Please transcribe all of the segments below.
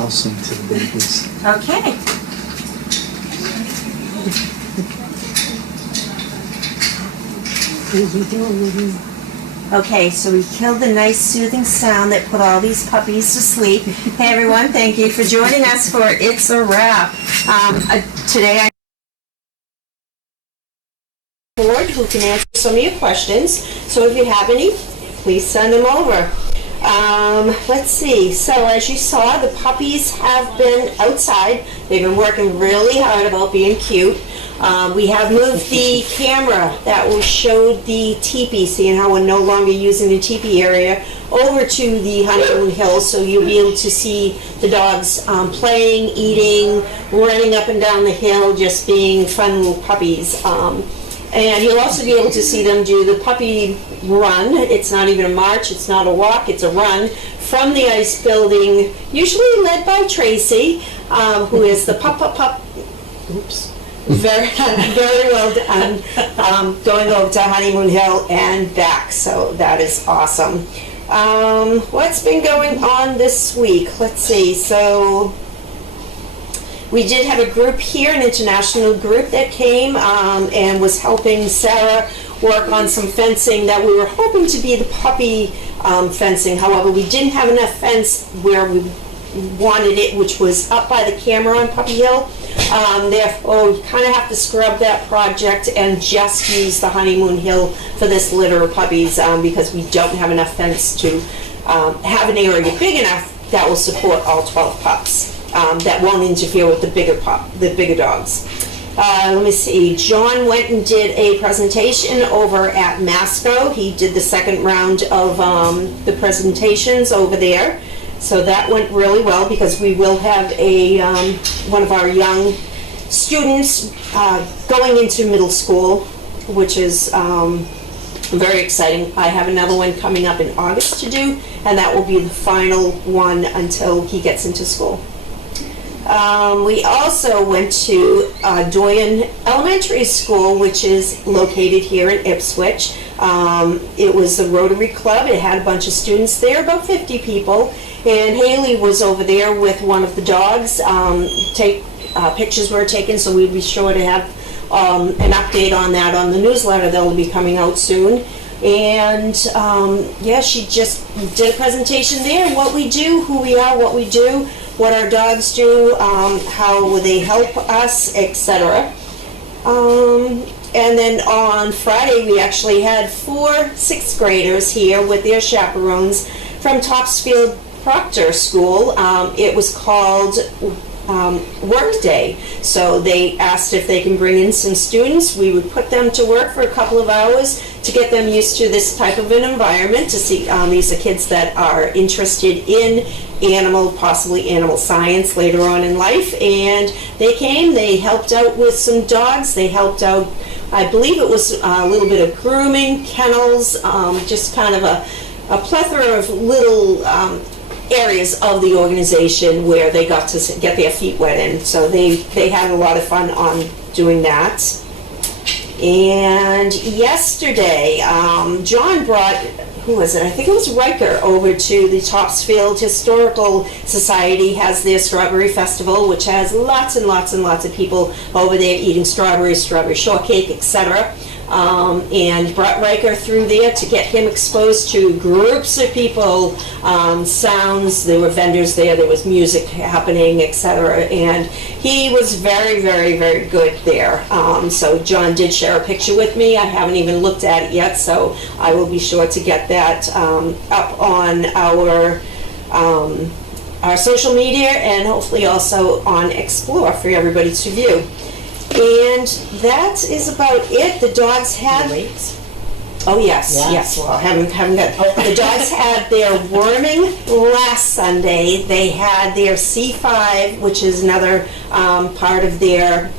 I'll sing to the babies. Okay. Okay, so we killed the nice soothing sound that put all these puppies to sleep. Hey everyone, thank you for joining us for It's a Wrap. Today I board who can answer some of your questions. So if you have any, please send them over. Let's see. So as you saw, the puppies have been outside. They've been working really hard about being cute. We have moved the camera that will show the teepee, seeing how we're no longer using the teepee area, over to the Honeymoon Hill, so you'll be able to see the dogs playing, eating, running up and down the hill, just being fun little puppies. And you'll also be able to see them do the puppy run. It's not even a march, it's not a walk, it's a run from the ice building, usually led by Tracy, who is the pup. Oops. Very, very well done. Going over to Honeymoon Hill and back, so that is awesome. What's been going on this week? Let's see. So we did have a group here, an international group that came and was helping Sarah work on some fencing that we were hoping to be the puppy fencing. However, we didn't have enough fence where we wanted it, which was up by the camera on Puppy Hill. Therefore, we kind of have to scrub that project and just use the Honeymoon Hill for this litter of puppies because we don't have enough fence to have an area big enough that will support all 12 pups. That won't interfere with the bigger dogs. Let me see. John went and did a presentation over at Masco. He did the second round of the presentations over there. So that went really well because we will have a one of our young students going into middle school, which is very exciting. I have another one coming up in August to do, and that will be the final one until he gets into school. We also went to Doyen Elementary School, which is located here in Ipswich. It was the Rotary Club. It had a bunch of students there, about 50 people. And Haley was over there with one of the dogs. Pictures were taken, so we'd be sure to have an update on that on the newsletter that will be coming out soon. And yeah, she just did a presentation there, what we do, who we are, what we do, what our dogs do, how they help us, etc. And then on Friday, we actually had 4 sixth graders here with their chaperones from Topsfield Proctor School. It was called Work Day. So they asked if they can bring in some students. We would put them to work for a couple of hours to get them used to this type of an environment, to see these are kids that are interested in possibly animal science later on in life. And they came, they helped out with some dogs, they helped out, I believe it was a little bit of grooming, kennels, just kind of a plethora of little areas of the organization where they got to get their feet wet in. So they had a lot of fun on doing that. And yesterday, John brought, who was it? I think it was Riker over to the Topsfield Historical Society. Has their Strawberry Festival, which has lots and lots and lots of people over there eating strawberries, strawberry shortcake, etc. And brought Riker through there to get him exposed to groups of people, sounds, there were vendors there, there was music happening, etc. And he was very, very, very good there. So John did share a picture with me. I haven't even looked at it yet, so I will be sure to get that up on our social media and hopefully also on Explore for everybody to view. And that is about it. The dogs had... Oh, yes. Well, I haven't got... The dogs had their worming last Sunday. They had their C5, which is another part of their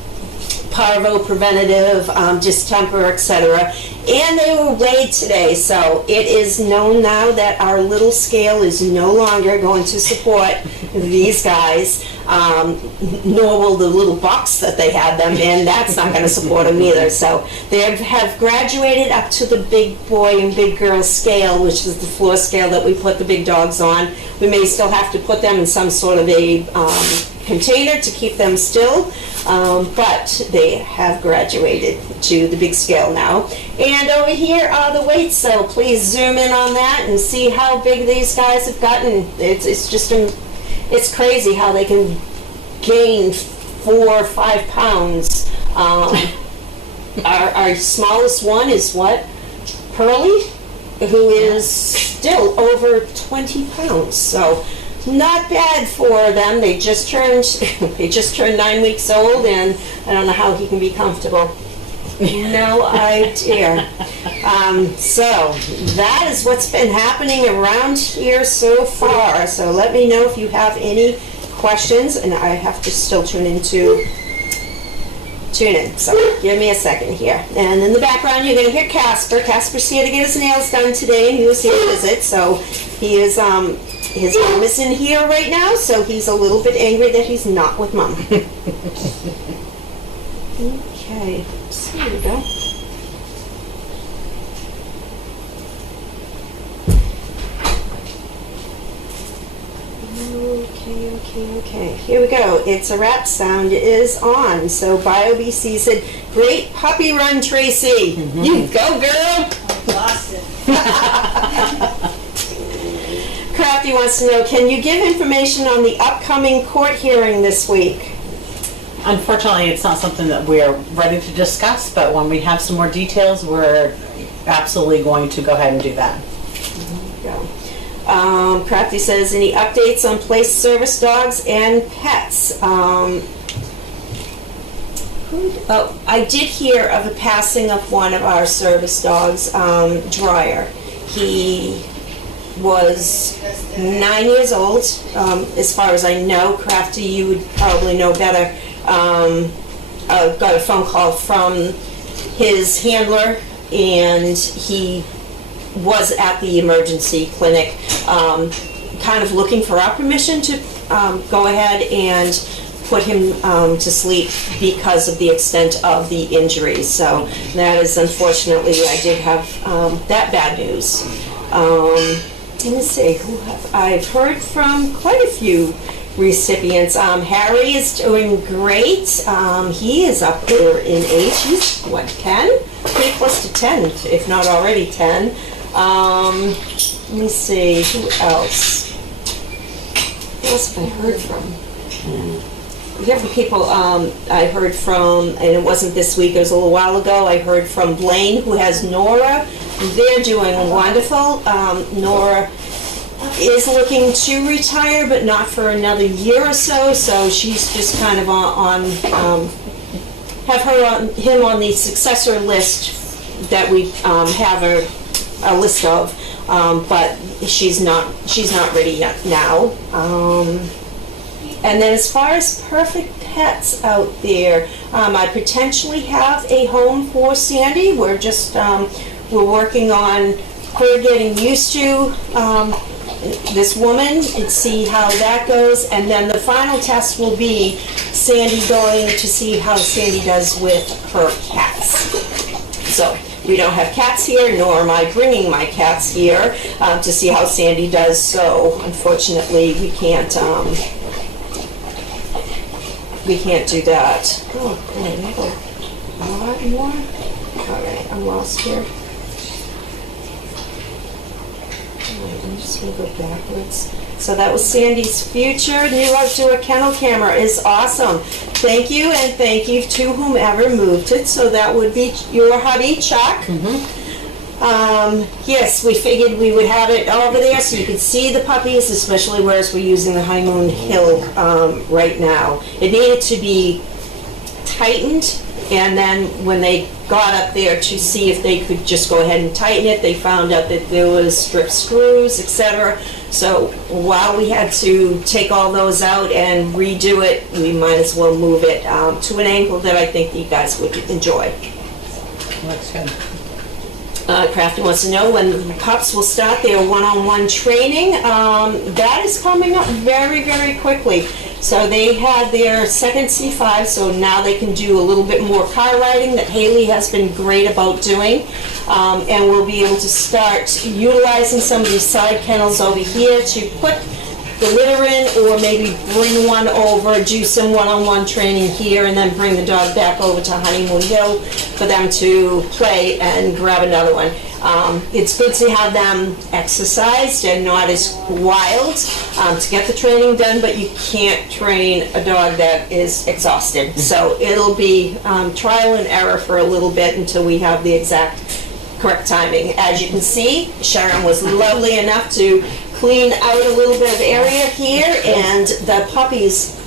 parvo preventative, distemper, etc. And they were weighed today, so it is known now that our little scale is no longer going to support these guys, nor will the little box that they had them in. That's not going to support them either. So they have graduated up to the big boy and big girl scale, which is the floor scale that we put the big dogs on. We may still have to put them in some sort of a container to keep them still, but they have graduated to the big scale now. And over here are the weights, so please zoom in on that and see how big these guys have gotten. It's crazy how they can gain 4 or 5 pounds. Our smallest one is what? Pearly, who is still over 20 pounds. So not bad for them. They just turned 9 weeks old, and I don't know how he can be comfortable. No idea. So that is what's been happening around here so far. So let me know if you have any questions, and I have to still tune in. So give me a second here. And in the background, you're going to hear Casper. Casper's here to get his nails done today, and he was here to visit. So he is, his mom is in here right now, so he's a little bit angry that he's not with mom. Okay, so here we go. Okay. Here we go. It's a wrap sound is on. So BioBC said, "Great puppy run, Tracy." Mm-hmm. You go, girl. I lost it. Crafty wants to know, can you give information on the upcoming court hearing this week? Unfortunately, it's not something that we're ready to discuss, but when we have some more details, we're absolutely going to go ahead and do that. Go. Crafty says, any updates on place service dogs and pets? I did hear of the passing of one of our service dogs, Dryer. He was 9 years old, as far as I know. Crafty, you would probably know better. Got a phone call from his handler, and he was at the emergency clinic, kind of looking for our permission to go ahead and put him to sleep because of the extent of the injury. So that is, unfortunately, I did have that bad news. Let me see, I've heard from quite a few recipients. Harry is doing great. He is up there in age. He's, what, 10? Pretty close to 10, if not already 10. Let me see, who else? Who else have I heard from? We hear from people I heard from, and it wasn't this week, it was a little while ago, I heard from Blaine, who has Nora. They're doing wonderful. Nora is looking to retire, but not for another year or so, so she's just kind of have him on the successor list that we have a list of, but she's not ready yet now. And then as far as perfect pets out there, I potentially have a home for Sandy. We're just we're working on her getting used to this woman and see how that goes, and then the final test will be Sandy going to see how Sandy does with her cats. So we don't have cats here, nor am I bringing my cats here to see how Sandy does, so unfortunately we can't do that. Oh, we have a lot more. Alright, I'm lost here. I'm just going to go backwards. So that was Sandy's future. New outdoor kennel camera is awesome. Thank you, and thank you to whomever moved it. So that would be your hubby, Chuck. Yes, we figured we would have it over there so you could see the puppies, especially whereas we're using the Honeymoon Hill right now. It needed to be tightened And then when they got up there to see if they could just go ahead and tighten it, they found out that there was strip screws, etc. So while we had to take all those out and redo it, we might as well move it to an angle that I think you guys would enjoy. Looks good. Crafty wants to know when the pups will start their one-on-one training. That is coming up very, very quickly. So they had their second C5, so now they can do a little bit more car riding that Haley has been great about doing. And we'll be able to start utilizing some of these side kennels over here to put the litter in, or maybe bring one over, do some one-on-one training here, and then bring the dog back over to Honeymoon Hill for them to play and grab another one. It's good to have them exercised and not as wild to get the training done, but you can't train a dog that is exhausted. So it'll be trial and error for a little bit until we have the exact correct timing. As you can see, Sharon was lovely enough to clean out a little bit of area here, and the puppies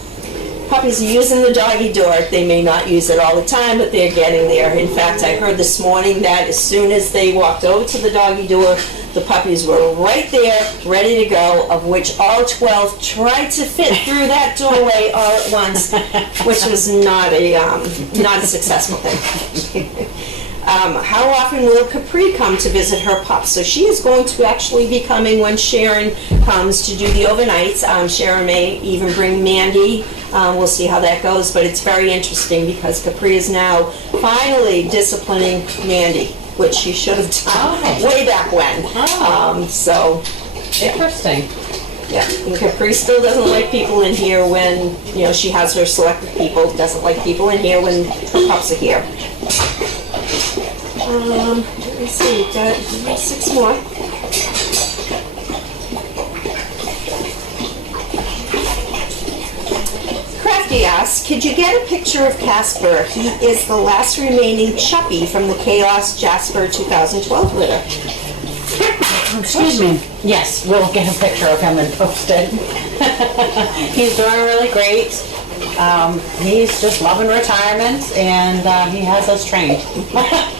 are using the doggy door. They may not use it all the time, but they're getting there. In fact, I heard this morning that as soon as they walked over to the doggy door, the puppies were right there, ready to go, of which all 12 tried to fit through that doorway all at once, which was not a successful thing. How often will Capri come to visit her pups? So she is going to actually be coming when Sharon comes to do the overnights. Sharon may even bring Mandy. We'll see how that goes, but it's very interesting because Capri is now finally disciplining Mandy, which she should have done way back when. So Interesting. yeah, and Capri still doesn't like people in here when, you know, she has her selected people, doesn't like people in here when her pups are here. Let me see, we've got 6 more. Crafty asks, could you get a picture of Casper? He is the last remaining Chuppy from the Chaos Jasper 2012 litter. Excuse me. Yes, we'll get a picture of him and post it. He's doing really great. He's just loving retirement, and he has us trained.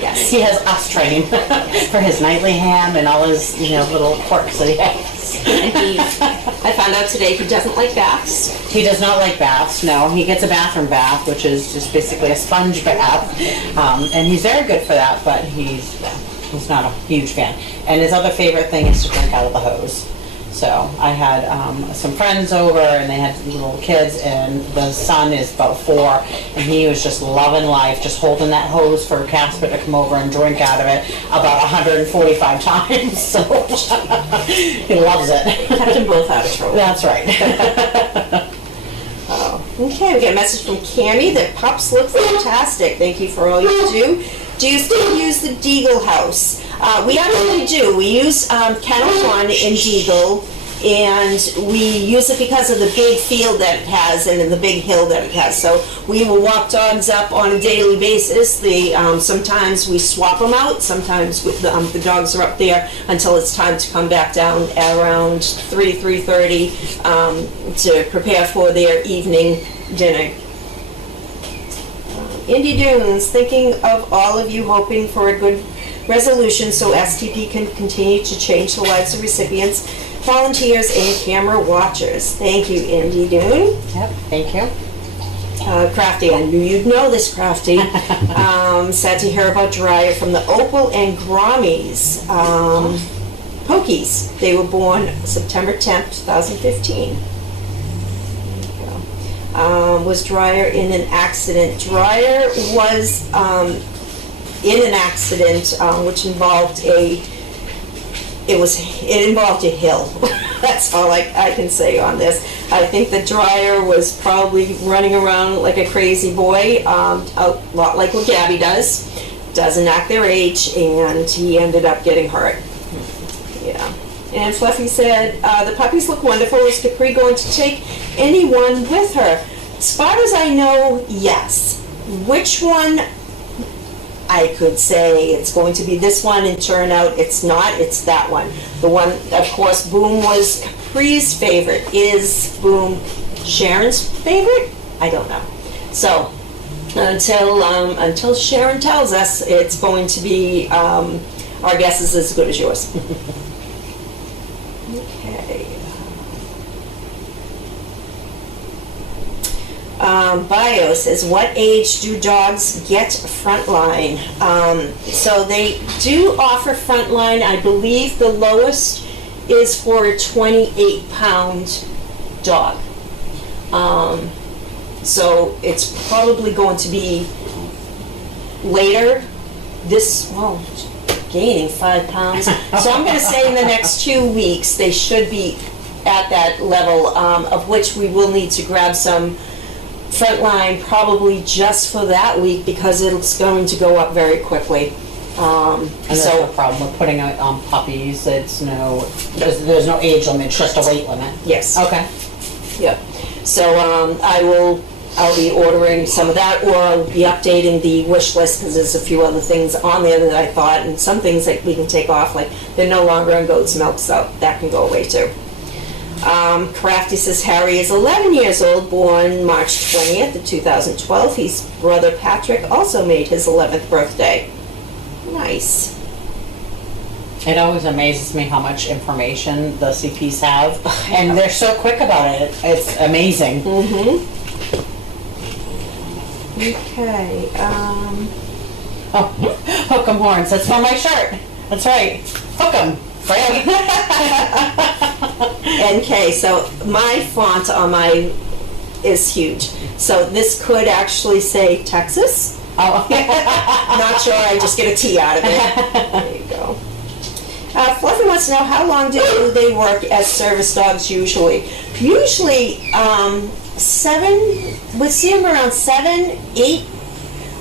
Yes. He has us trained for his nightly ham and all his, little quirks that he has. And I found out today he doesn't like baths. He does not like baths, no. He gets a bathroom bath, which is just basically a sponge bath. And he's very good for that, but he's not a huge fan. And his other favorite thing is to drink out of the hose. So I had some friends over, and they had little kids, and the son is about 4, and he was just loving life, just holding that hose for Casper to come over and drink out of it about 145 times. So he loves it. Kept them both out of trouble. That's right. Okay, we get a message from Cammie that pups look fantastic. Thank you for all you do. Do you still use the Deagle house? We actually do. We use Kennel 1 in Deagle, and we use it because of the big field that it has and the big hill that it has. So we will walk dogs up on a daily basis. Sometimes we swap them out. Sometimes the dogs are up there until it's time to come back down at around 3:30 to prepare for their evening dinner. Indy Dunes, thinking of all of you, hoping for a good resolution so STP can continue to change the lives of recipients, volunteers, and camera watchers. Thank you, Indy Dune. Yep, thank you. Crafty, I knew you'd know this, Crafty. Sad to hear about Dryer from the Opal and Grommies. Pokies. They were born September 10th, 2015. Was Dryer in an accident? Dryer was in an accident which involved it involved a hill. That's all I can say on this. I think that Dryer was probably running around like a crazy boy, a lot like what Gabby doesn't act their age, and he ended up getting hurt. Yeah. And Fluffy said, the puppies look wonderful. Is Capri going to take anyone with her? As far as I know, yes. Which one? I could say it's going to be this one, and turn out it's not. It's that one. The one, of course, Boom was Capri's favorite. Is Boom Sharon's favorite? I don't know. So, until Sharon tells us, it's going to be, our guess is as good as yours. Okay. Bio says, what age do dogs get Frontline? So they do offer Frontline. I believe the lowest is for a 28-pound dog. So it's probably going to be later gaining 5 pounds. So I'm going to say in the next 2 weeks they should be at that level, of which we will need to grab some Frontline probably just for that week because it's going to go up very quickly. And there's no problem with putting out puppies. There's no age limit, it's just a weight limit. Yes. Okay. Yep. So I'll be ordering some of that, or I'll be updating the wish list because there's a few other things on there that I thought, and some things that we can take off, like they're no longer on goat's milk, so that can go away too. Crafty says Harry is 11 years old, born March 20th of 2012. His brother Patrick also made his 11th birthday. Nice. It always amazes me how much information the CPs have, and they're so quick about it. It's amazing. Mm-hmm. Okay. Oh, hook 'em horns. That's on my shirt. That's right. Hook 'em. Right. NK. So my font on my is huge. So this could actually say Texas. Oh. Not sure. I just get a T out of it. There you go. Fluffy wants to know, how long do they work as service dogs usually? Usually 7, we see them around 7, 8,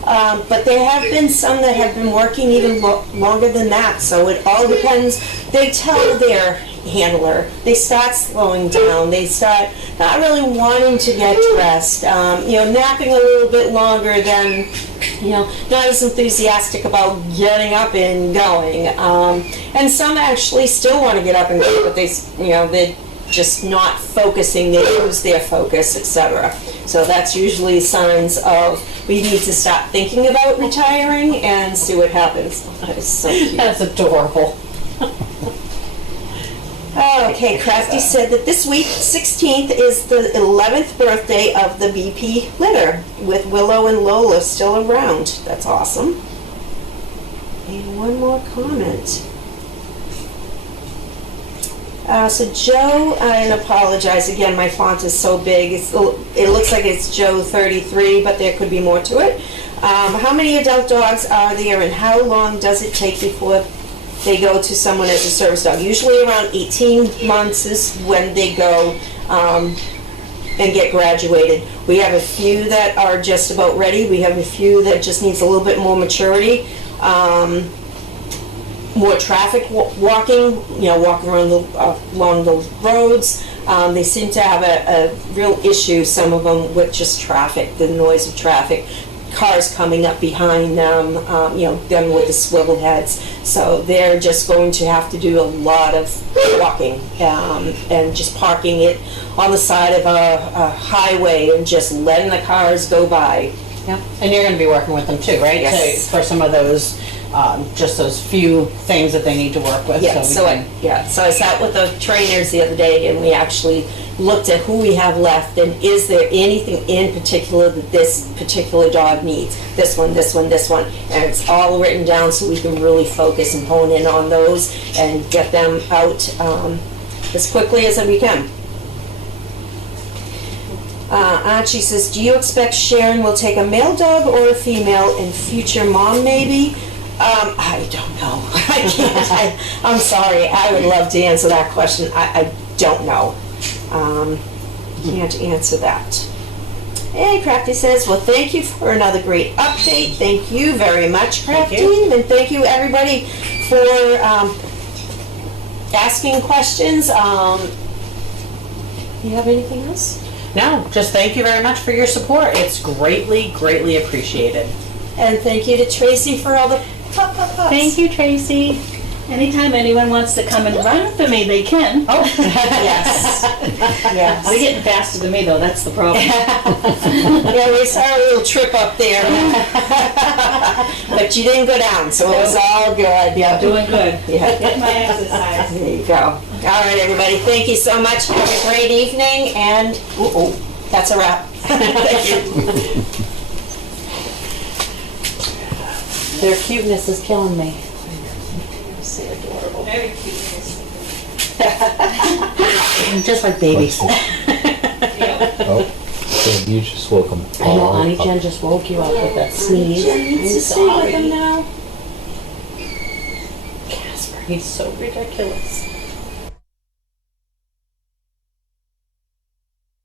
but there have been some that have been working even longer than that, so it all depends. They tell their handler, they start slowing down, they start not really wanting to get dressed, napping a little bit longer than, not as enthusiastic about getting up and going. And some actually still want to get up and go, but they're just not focusing, they lose their focus, etc. So that's usually signs of we need to stop thinking about retiring and see what happens. That is so cute. That's adorable. Okay, Crafty said that this week, 16th, is the 11th birthday of the BP litter, with Willow and Lola still around. That's awesome. And one more comment. So Joe, and apologize again, my font is so big. It looks like it's Joe 33, but there could be more to it. How many adult dogs are there, and how long does it take before they go to someone as a service dog? Usually around 18 months is when they go and get graduated. We have a few that are just about ready. We have a few that just needs a little bit more maturity. More traffic walking, walking around along the roads. They seem to have a real issue, some of them, with just traffic, the noise of traffic, cars coming up behind them, them with the swivel heads. So they're just going to have to do a lot of walking and just parking it on the side of a highway and just letting the cars go by. Yeah, and you're going to be working with them too, right? Yes. For some of those, just those few things that they need to work with. Yeah, so I sat with the trainers the other day, and we actually looked at who we have left, and is there anything in particular that this particular dog needs? This one, this one, this one. And it's all written down so we can really focus and hone in on those and get them out as quickly as we can. Archie says, do you expect Sharon will take a male dog or a female in future mom maybe? I don't know. I can't. I'm sorry. I would love to answer that question. I don't know. Can't answer that. And Crafty says, well, thank you for another great update. Thank you very much, Crafty. And thank you, everybody, for asking questions. You have anything else? No, just thank you very much for your support. It's greatly, greatly appreciated. And thank you to Tracy for all the pups. Thank you, Tracy. Anytime anyone wants to come and run for me, they can. Oh, Yes. Yes. They're getting faster than me though, that's the problem. Yeah, we saw a little trip up there. But you didn't go down, so it was all good. Yeah. Doing good. Yeah. Getting my exercise. There you go. All right, everybody, thank you so much. Have a great evening, and that's a wrap. Thank you. Their cuteness is killing me. So adorable. Very cute. Just like babies. Yeah. Oh, so you just woke him. I know Auntie Jen just woke you up with that sneeze. Jen needs to stay with them now. Casper, he's so ridiculous.